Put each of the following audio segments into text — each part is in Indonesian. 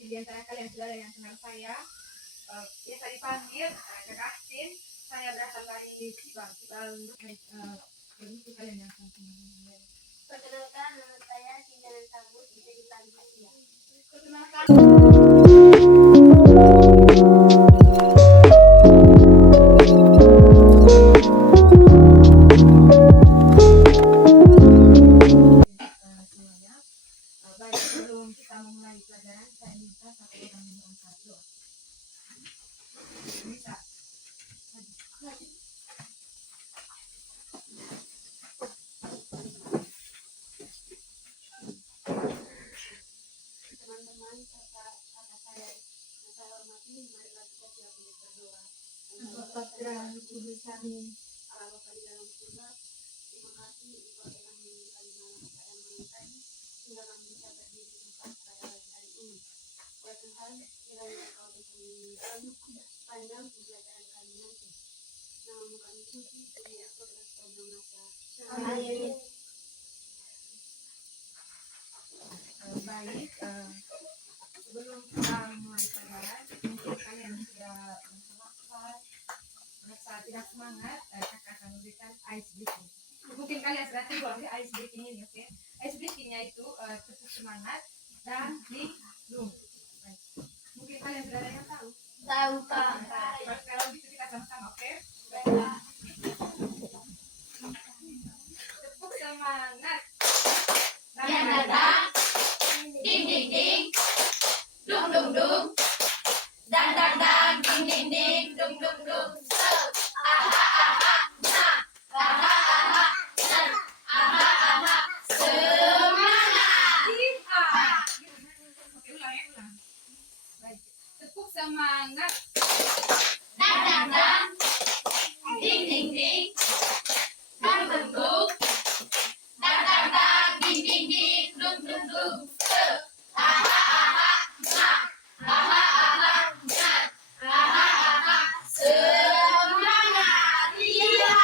mungkin di antara kalian sudah ada yang kenal saya. Biasa dipanggil Kakak Asin. Saya berasal dari Cibang. Begitu kalian yang akan kenal. Perkenalkan, nama saya Sinjanan Tabu, bisa dipanggil Sia. Perkenalkan. Baik, sebelum kita memulai pelajaran, saya minta satu orang yang angkat doa. Bisa. Teman-teman serta kakak saya yang saya hormati, marilah kita siap untuk berdoa. Bapak kudus kami. Allah Bapa di dalam surga, terima kasih Engkau telah memberikan malam saya menonton hingga kami bisa berdiri di tempat pada hari ini. Ya Tuhan, kiranya Engkau bisa memberikan panjang pembelajaran kami nanti. Namamu kami puji, demi aku adalah seorang masa. Amin. Baik, sebelum kita mulai pelajaran, mungkin kalian sudah merasa tidak semangat, kakak akan memberikan ice breaking. Mungkin kalian sudah tahu ice breaking ini, oke? Ice breakingnya itu tetap semangat dan linglung. Mungkin kalian sudah ada yang tahu. Tahu Kak. Kalau gitu kita sama-sama, oke? Tepuk semangat. Yang datang, ding ding ding, dung dung dung, dang dang dang, ding ding ding, dung dung dung. Aha aha, nah, aha aha, nah, aha aha, semangat. Oke, ulang ya, ulang. Baik. Tepuk semangat. Dang dang dang, ding ding ding, dung dung dung, dang dang dang, ding ding ding, dung dung dung. Aha aha, nah, aha aha, nah, aha aha, semangat. Iya.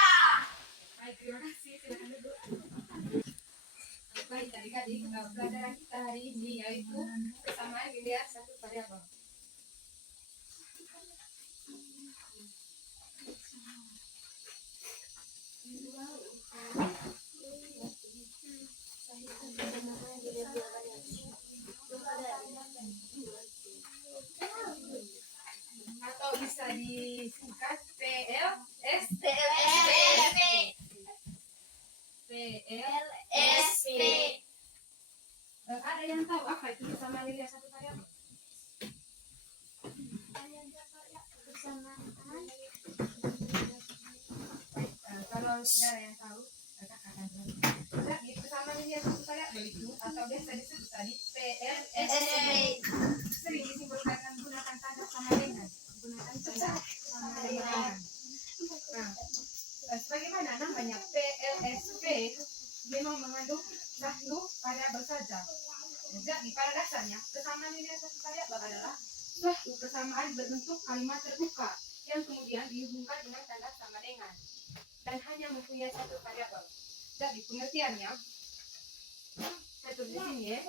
Baik, terima kasih. Silakan duduk. Baik, adik-adik, pelajaran kita hari ini yaitu kesamaan dilihat satu variabel. Atau bisa disingkat PLS. Ada yang tahu apa itu kesamaan dilihat satu variabel? Baik, kalau tidak ada yang tahu, kakak akan jawab. Jadi kesamaan dilihat satu variabel itu atau biasa disebut tadi PLS sering disimpulkan dengan menggunakan tanda sama dengan. Nah, sebagaimana namanya PLSP memang mengandung satu variabel saja. Jadi pada dasarnya kesamaan nilai satu variabel adalah suatu kesamaan berbentuk kalimat terbuka yang kemudian dihubungkan dengan tanda sama dengan dan hanya mempunyai satu variabel. Jadi pengertiannya saya tulis di sini ya.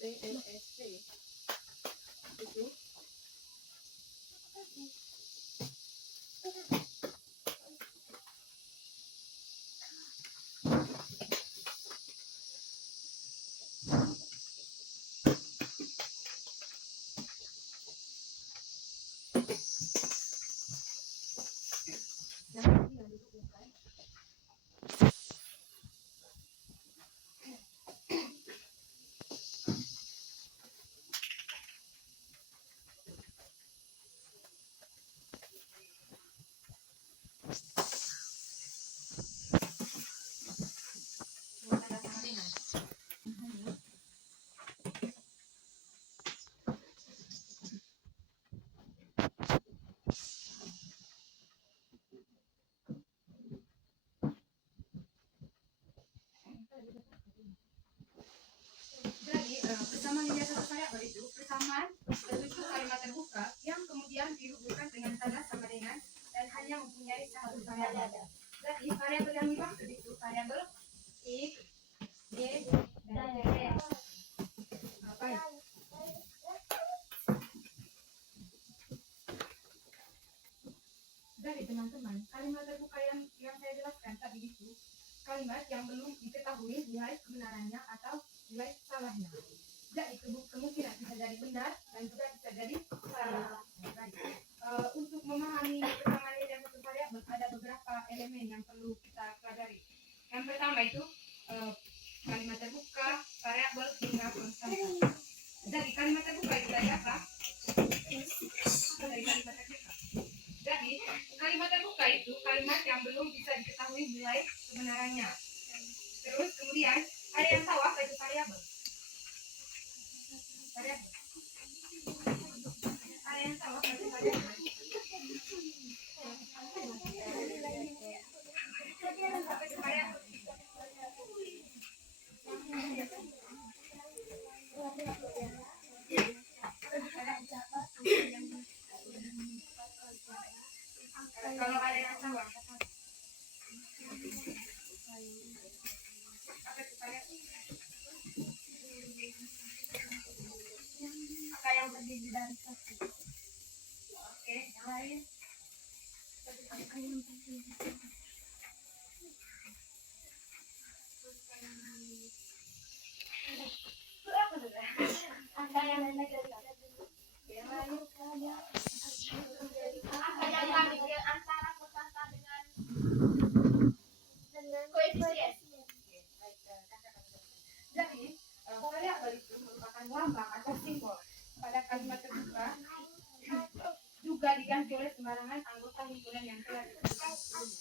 PLSP itu tanda sama dengan. Jadi persamaan nilai satu variabel itu persamaan berbentuk kalimat terbuka yang kemudian dihubungkan dengan tanda sama dengan dan hanya mempunyai satu variabel. Jadi variabel yang dimaksud itu variabel x, y, dan z. Oke, yang lain. Itu apa sudah? Angka yang lain dari Yang lain. angka yang kami ke antara kosanta dengan koefisien. Oke, baik, kakak akan jelaskan. Jadi, variabel itu merupakan lambang atau simbol pada kalimat terbuka juga diganti oleh sembarangan anggota himpunan yang telah ditentukan sebelumnya.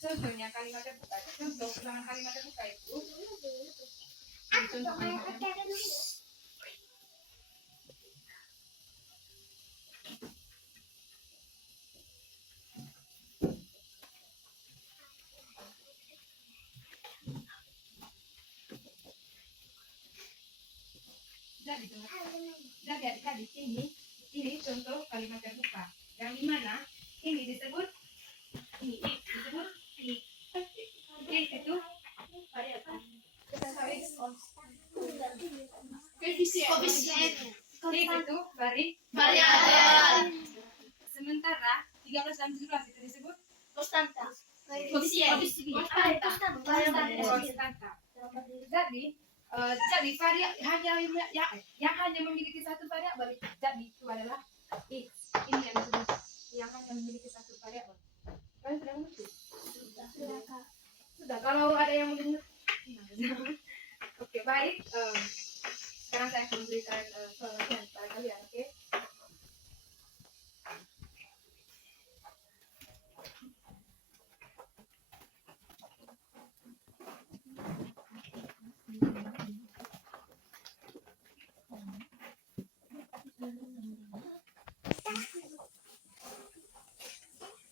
Contohnya kalimat terbuka. Contoh ulangan kalimat terbuka itu. Contoh kalimat terbuka. Jadi adik-adik ini contoh kalimat terbuka yang dimana ini disebut ini disebut itu Koefisien. itu Variabel. sementara 13 dan 17 itu disebut Konstanta. Koefisien. konstanta. Jadi variabel yang hanya memiliki satu variabel jadi itu adalah x. Ini yang disebut yang hanya memiliki satu variabel. Kalian sudah mengerti? Sudah. Kalau ada yang belum mengerti. Oke, baik. Sekarang saya akan memberikan soal latihan kepada kalian, oke?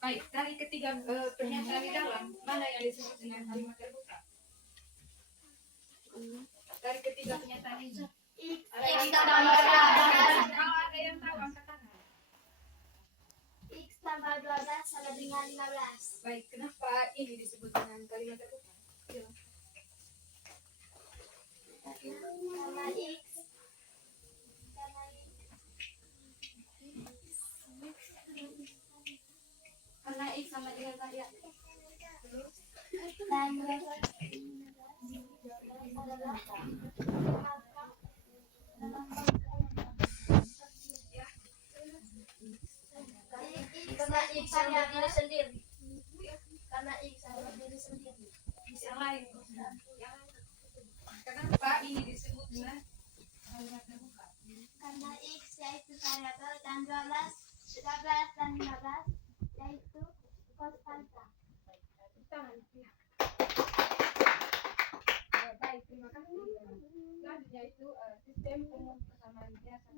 Baik, dari ketiga pernyataan di dalam, mana yang disebut dengan kalimat terbuka? Dari ketiga pernyataan ini. Ada yang X tahu? tambah 12. Kalau ada yang tahu, angkat tangan. X tambah 12 sama dengan 15. Baik, kenapa ini disebut dengan kalimat terbuka? Karena X sama dengan variabel. Dan karena X sama diri sendiri. Karena X sama diri sendiri. Yang lain. Kenapa ini disebut dengan kalimat terbuka? Karena X yaitu variabel dan 13 dan 15 yaitu konstanta. Tangan. Baik, terima kasih. Selanjutnya itu sistem umum persamaan biasa.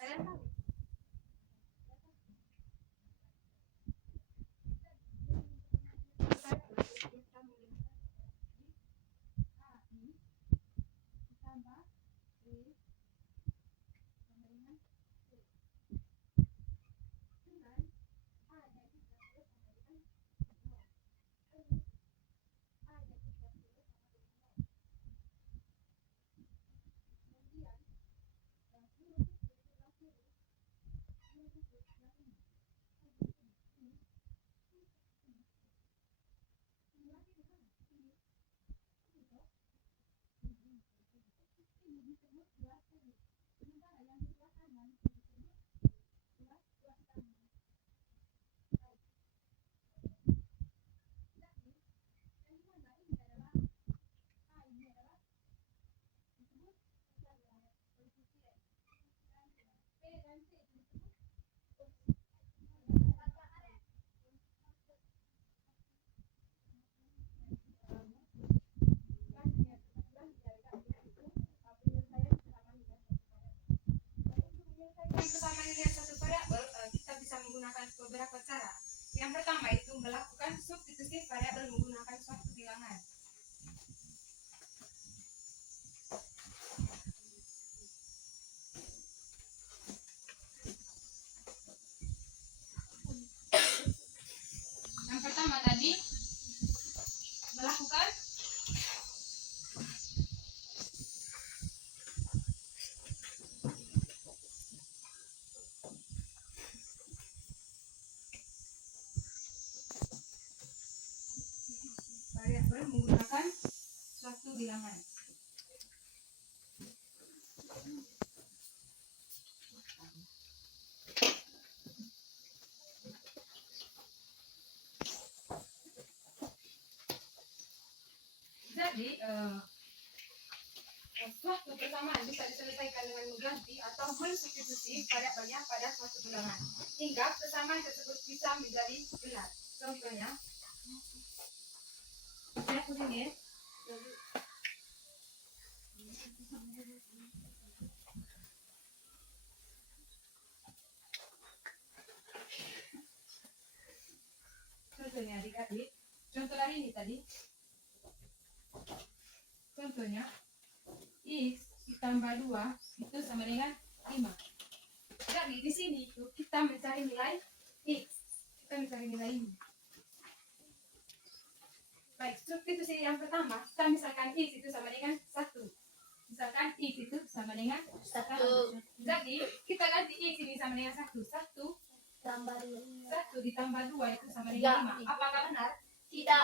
Kalian yang pertama itu melakukan substitusi variabel menggunakan suatu bilangan. Yang pertama tadi melakukan variabel menggunakan suatu bilangan. Jadi suatu persamaan bisa diselesaikan dengan mengganti atau mensubstitusi variabelnya pada suatu bilangan hingga persamaan tersebut bisa menjadi benar. Contohnya, saya begini. Contohnya adik-adik, contoh dari ini tadi. Contohnya, X ditambah 2 itu sama dengan 5. Jadi di sini itu kita mencari nilai X. Kita mencari nilai ini. Baik, substitusi yang pertama, kita misalkan X itu sama dengan 1. Misalkan X itu sama dengan 1. Jadi kita ganti X ini sama dengan 1. 1 ditambah 2 itu sama dengan 5. Apakah benar? Tidak.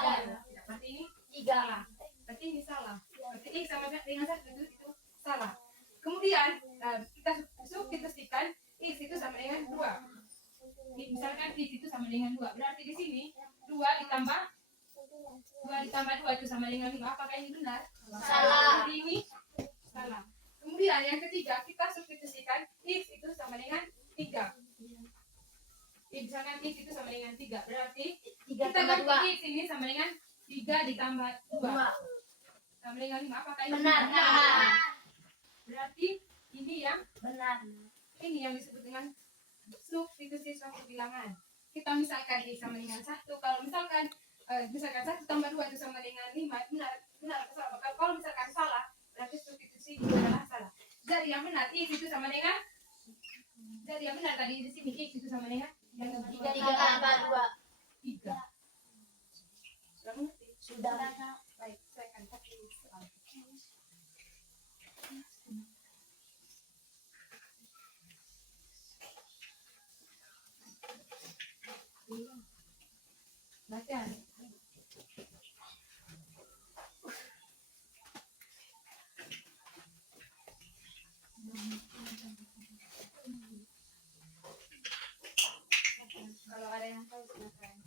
Berarti ini Tidak. salah. Berarti ini salah. Berarti X sama dengan 1 itu salah. Kemudian kita substitusikan X itu sama dengan 2. Misalkan X itu sama dengan 2. Berarti di sini 2 ditambah 2 itu sama dengan 5. Apakah ini benar? Salah. Berarti ini salah. Kemudian yang ketiga, kita substitusikan X itu sama dengan 3. Misalkan X itu sama dengan 3. Berarti 3 kita tambah ganti X ini sama dengan 3 ditambah 2 sama dengan 5. Apakah ini Benar. Berarti ini yang Benar. ini yang disebut dengan substitusi suatu bilangan. Kita misalkan X sama dengan 1. Kalau misalkan 1 tambah 2 itu sama dengan 5, benar atau salah? Kalau misalkan salah, berarti substitusi itu adalah salah. Jadi yang benar X itu sama dengan, jadi yang benar tadi di sini X itu sama dengan 3 tambah 2. 3. Sudah mengerti? Sudah. Baik, saya akan kasih soal. Latihan. Kalau ada yang tahu silakan.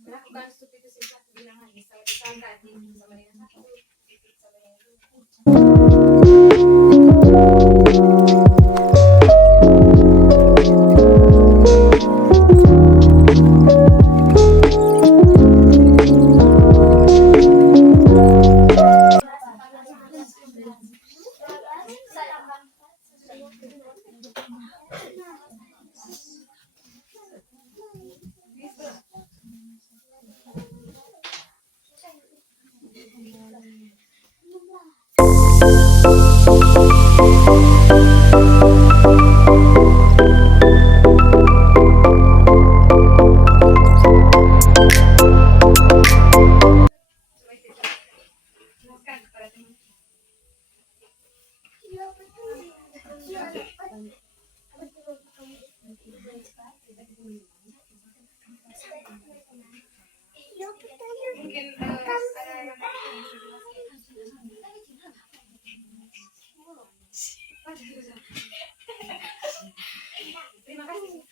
Melakukan substitusi satu bilangan misalkan ini sama dengan 1, itu sama dengan 2. Jelaskan kepada teman. Mungkin ada yang terima kasih.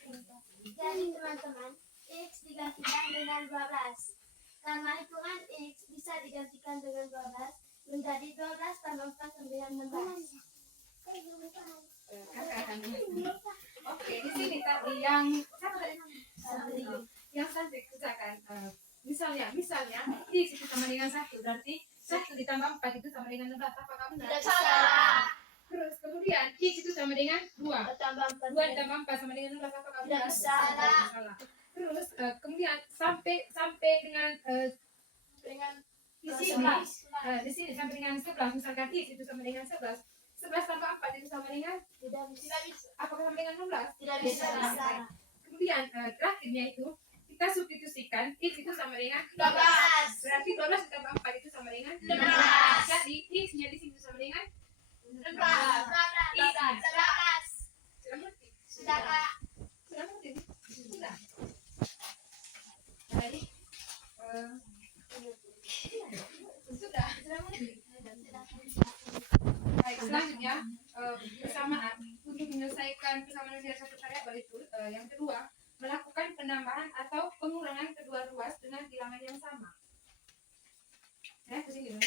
Jadi teman-teman, X digantikan dengan 12. Karena hitungan X bisa digantikan dengan 12 menjadi 12 tambah 4 sama dengan 16. Oke, di sini tadi yang santai kerjakan. Misalnya X itu sama dengan 1, berarti 1 ditambah 4 itu sama dengan 16. Apakah benar? Tidak salah. Terus kemudian X itu sama dengan 2. Tambah 4. 2 ditambah 4 sama dengan 16. Apa kamu Tidak salah. salah. Terus kemudian sampai dengan Dengan di sini, di sini sampai dengan 11. Misalkan X itu sama dengan 11. 11 tambah 4 itu sama dengan tidak bisa. apakah sama dengan 16? Tidak bisa. Kemudian terakhirnya itu kita substitusikan X itu sama dengan 12. Berarti 12 ditambah 4 itu sama dengan 16. Jadi X-nya di sini sama dengan 11. Sudah ngerti? Sudah, Kak. Sudah ngerti? Sudah. Jadi sudah ngerti. Baik, selanjutnya persamaan untuk menyelesaikan persamaan dari satu variabel itu yang kedua melakukan penambahan atau pengurangan kedua ruas dengan bilangan yang sama. Ya, ke sini dulu.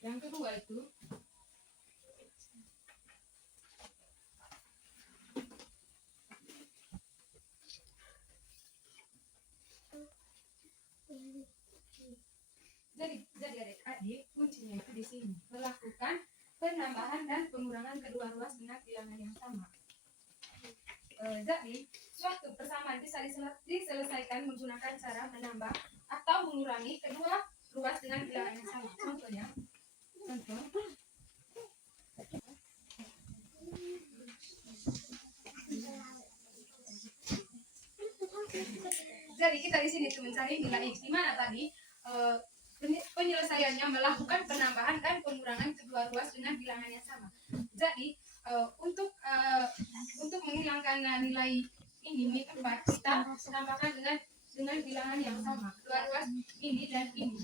Yang kedua itu jadi adik-adik kuncinya itu di sini melakukan penambahan dan pengurangan kedua ruas dengan bilangan yang sama. Jadi suatu persamaan bisa diselesaikan menggunakan cara menambah atau mengurangi kedua ruas dengan bilangan yang sama. Contohnya, jadi kita di sini tuh mencari nilai X. Di mana tadi penyelesaiannya melakukan penambahan dan pengurangan kedua ruas dengan bilangan yang sama. Jadi untuk menghilangkan nilai ini min 4 kita tambahkan dengan bilangan yang sama kedua ruas ini dan ini.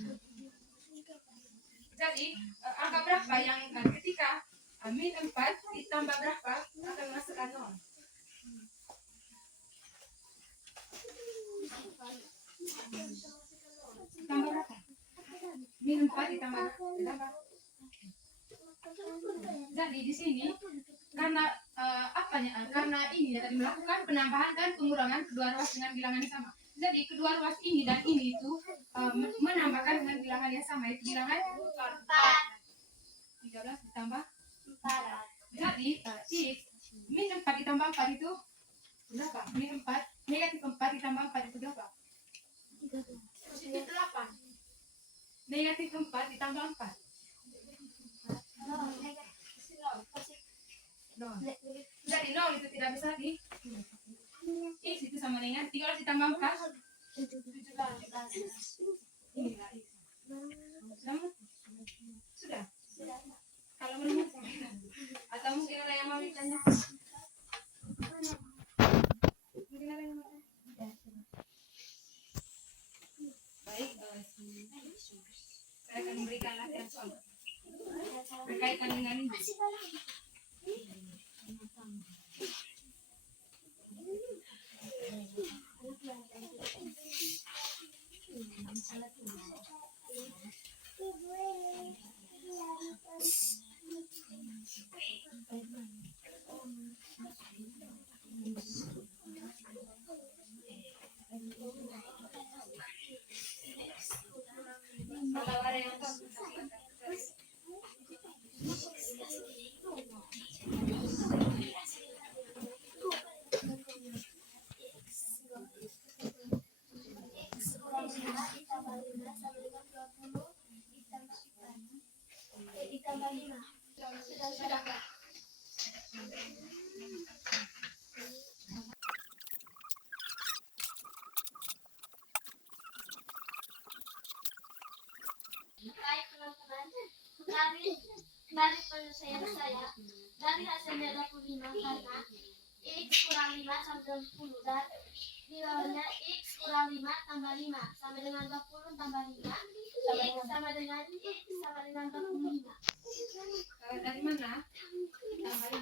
Jadi angka berapa yang ketika min 4 ditambah berapa akan masukkan 0. Tambah berapa? Min 4 ditambah berapa? Jadi di sini karena karena ini tadi melakukan penambahan dan pengurangan kedua ruas dengan bilangan yang sama. Jadi kedua ruas ini dan ini itu menambahkan dengan bilangan yang sama, itu bilangan 4. 13 ditambah 4. Jadi X min 4 ditambah 4 itu berapa? Min 4 negatif 4 ditambah 4 itu berapa? Positif 8. Negatif 4 ditambah 4. 0. Jadi 0 itu tidak bisa di X itu sama dengan 13 ditambah 4 17. inilah X. Sudah? Kalau menurut atau mungkin ada yang mau ditanya? Mungkin ada yang mau ditanya? Baik, saya akan memberikan latihan soal berkaitan dengan ini. Kalau ada yang tahu, ditambah 5. Sudah, Kak. Baik teman-teman, dari penyelesaian saya, dari hasilnya 25 karena X kurang 5 sama dengan 10 dan di bawahnya X kurang 5 tambah 5 sama dengan 20 tambah 5 X sama dengan X sama dengan 25. dari mana? Tambah 5.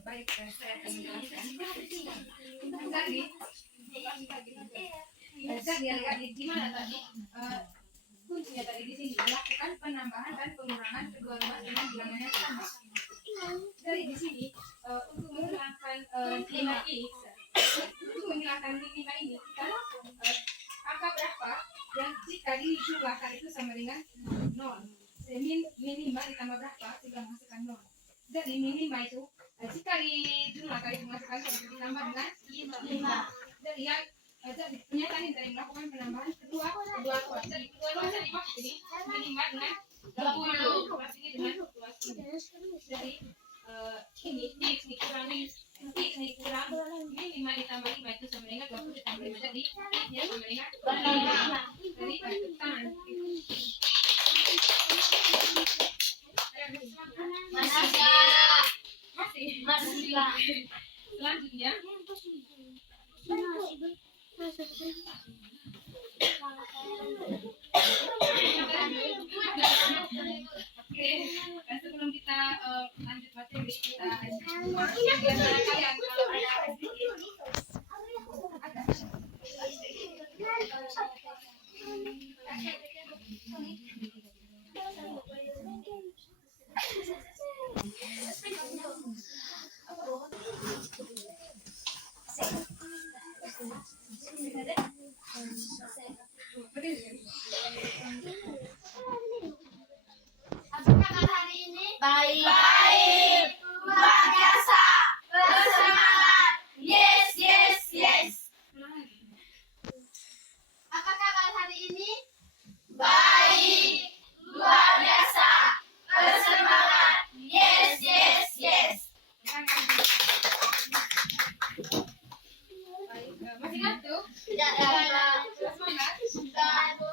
Baik, saya akan menjelaskan. Jadi, adik-adik gimana tadi? Kuncinya tadi di sini melakukan penambahan dan pengurangan kedua rumah dengan bilangan yang sama. Dari di sini untuk menghilangkan 5 ini, kita angka berapa yang jika dijumlahkan itu sama dengan 0. Minimal ditambah berapa jika masukkan 0. Jadi minimal itu jika dijumlahkan itu masukkan 0 ditambah dengan 5. Jadi yang jadi pernyataan ini dari melakukan penambahan kedua kuat. Jadi kedua jadi ini minimal dengan 20 ini dengan 20. Jadi ini x dikurangi x dikurang minimal ditambah 5 itu sama dengan 20 ditambah 5. Jadi x-nya sama dengan 5. Jadi tangan masih selanjutnya Oke, sebelum kita lanjut materi kita kalian kalau ada Apakah hari ini? Baik. Luar biasa. Bersemangat. Yes, yes, yes. Apa kabar hari ini? Baik. Luar biasa. Bersemangat. Yes, yes, yes. masih ngantuk? Tidak Semangat? Sudah, Bu.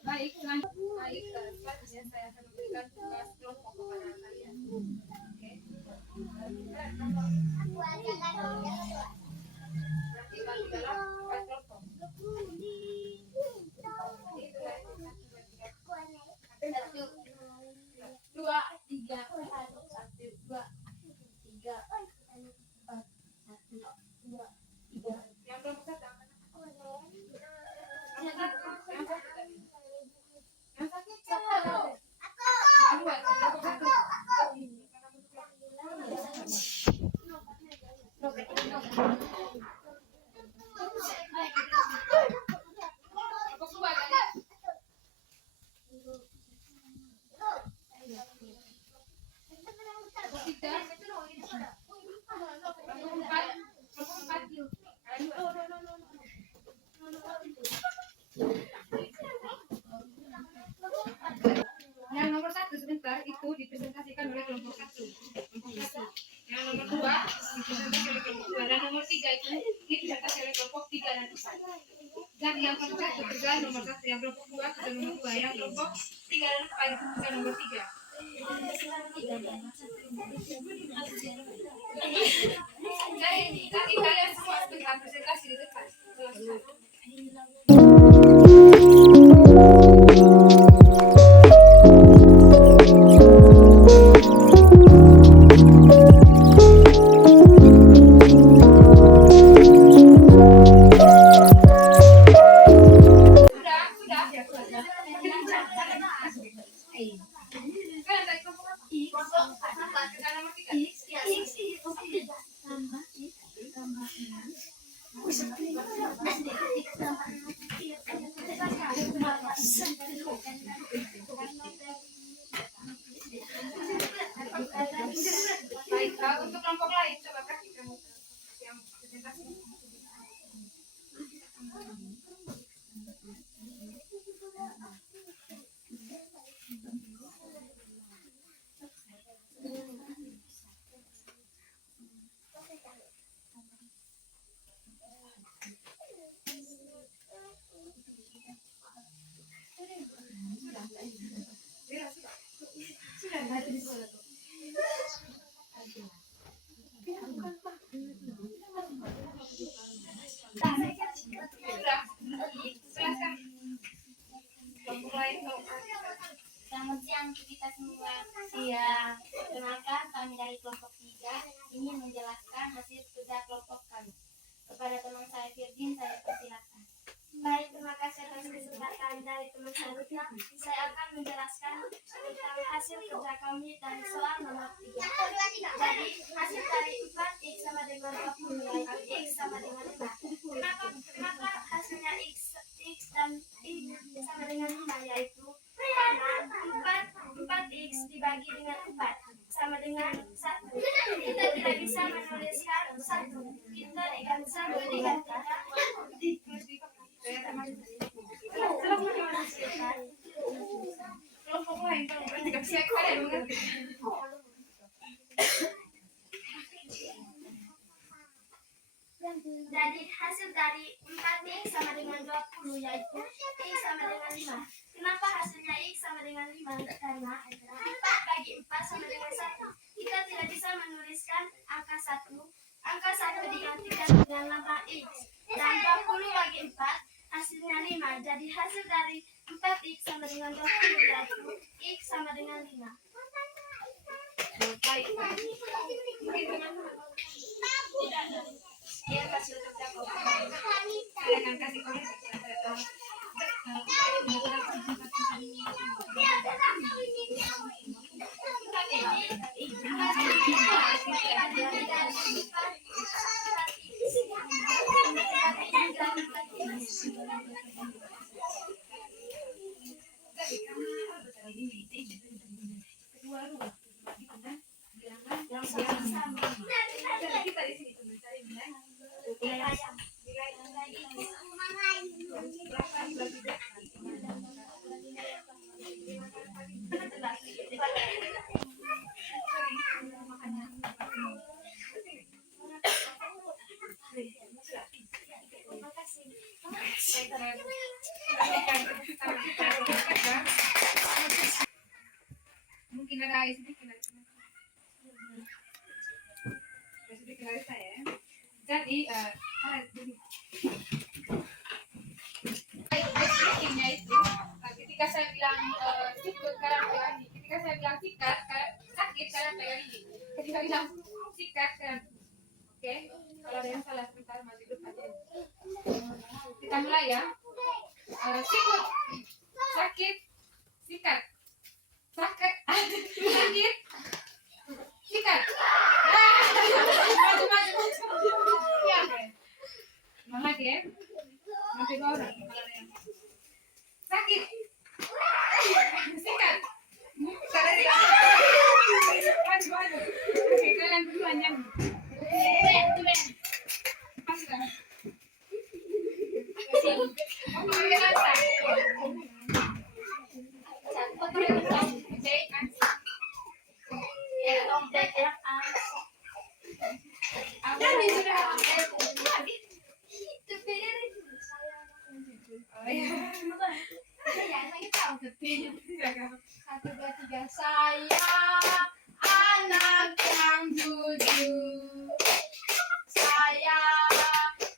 Baik, selanjutnya saya akan memberikan tugas kelompok kepada kalian. Oke. Nanti bagi dalam tugas kelompok. Satu, dua, tiga, satu, dua, tiga, empat, satu, dua, tiga. Yang kelompok satu apa? Yang sakit siapa? Dua, kelompok satu. Kelompok dua tadi. Kelompok tiga. Kelompok empat. Yang nomor 1 sebentar itu dipresentasikan oleh kelompok 1. Yang nomor 2 dipresentasikan oleh kelompok 2 dan nomor 3 itu dipresentasikan oleh kelompok 3 dan 4. Jadi yang kelompok 1 kerja nomor 1, yang kelompok 2 kerja nomor 2, yang kelompok 3 dan 4 itu kerja nomor 3. Jadi nanti kalian semua sebentar presentasi di depan. Baik, untuk kelompok lain coba kasih kamu yang presentasi. Sudah, silakan. Kelompok lain, kelompok lain. Selamat siang untuk kita semua. Siang. Perkenalkan, kami dari kelompok 3 ingin menjelaskan hasil kerja kelompok kami. Kepada teman saya Firdin, saya persilakan. Baik, terima kasih atas kesempatan dari teman saya. Saya akan menjelaskan tentang hasil kerja kami dari soal nomor 3. Jadi, hasil dari 4x sama dengan 20 yaitu x sama dengan 5. Kenapa hasilnya x dan y sama dengan 5 yaitu karena 4x dibagi dengan 4 sama dengan 1. Kita tidak bisa menuliskan 1. Kita bisa menggantikan Kelompok lain kalau berarti nggak bisa kalian mengerti. Jadi hasil dari 4x sama dengan 20 yaitu x sama dengan 5. Kenapa hasilnya x sama dengan 5? Karena 4 bagi 4 sama dengan 1. Kita tidak bisa menuliskan angka 1. Angka 1 digantikan dengan nama x. Dan 20 bagi 4 hasilnya 5. Jadi hasil dari 4x sama dengan 20 yaitu x sama dengan 5. Baik. Mungkin teman-teman Dia hasil kerja kelompok. saya akan kasih komentar. Kita di sini teman cari nilai. Mungkin ada sedikit dari saya. Jadi Baiknya itu ketika saya bilang sikut kalian pegang ini, ketika saya bilang sikat sakit kalian pegang ini, ketika bilang sikat kalian oke. Kalau ada yang salah sebentar maju dulu aja. Kita mulai ya. Sikut sakit sikat sakit sakit sikat. Maju. Ya. Semangat ya. Masih dua orang. Sakit. Sikat. Maju. Oke, kalian berdua nyanyi. Pasrah. Saya anak yang jujur. Saya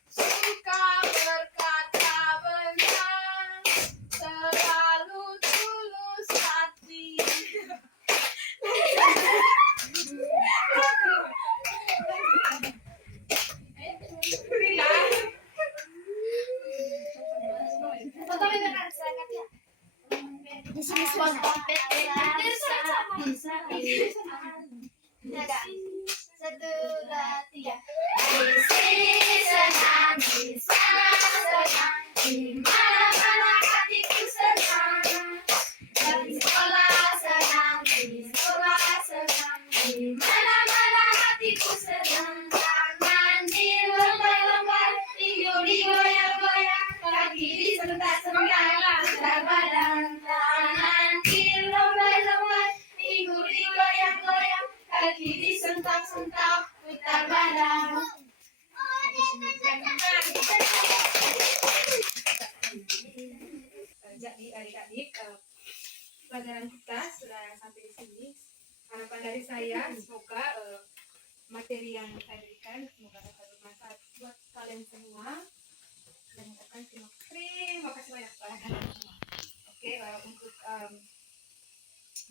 suka berkata benar, selalu tulus hati. Di sini satu, dua, tiga. Di sini senang, di sana senang, di mana-mana hatiku senang. Di sekolah senang, di sekolah senang, di mana-mana hatiku senang. Tangan dilomba-lomba, minggu digoyang-goyang, kaki disentak-sentak, putar badan. Tangan dilomba-lomba, minggu digoyang-goyang, kaki disentak-sentak, putar badan. Jadi adik-adik, pelajaran kita sudah sampai di sini. Harapan dari saya semoga materi yang saya berikan semoga dapat bermanfaat buat kalian semua. Dan terima kasih banyak kepada kalian semua. Oke, untuk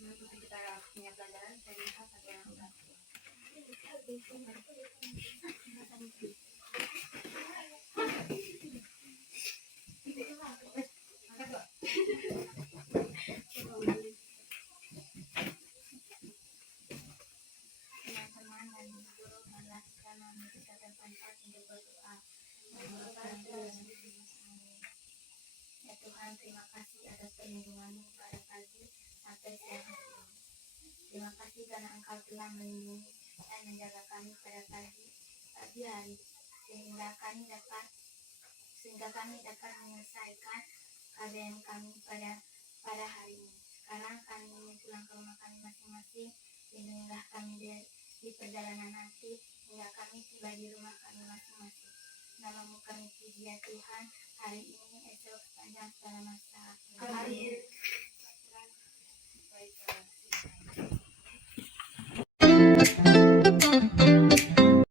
mengikuti kita punya pelajaran dari hal satu yang satu. Angkat dua. Teman-teman dan guru malah kita memberikan tempat untuk berdoa. Ya Tuhan, terima kasih atas perlindungan-Mu pada pagi sampai siang hari ini. Terima kasih karena Engkau telah melindungi dan menjaga kami pada pagi hari sehingga kami dapat menyelesaikan kajian kami pada hari ini. Sekarang kami ingin pulang ke rumah kami masing-masing. Lindungilah kami di perjalanan nanti hingga kami tiba di rumah kami masing-masing. Namamu kami puji ya Tuhan, hari ini, esok, sepanjang segala masa. Amin. Baik,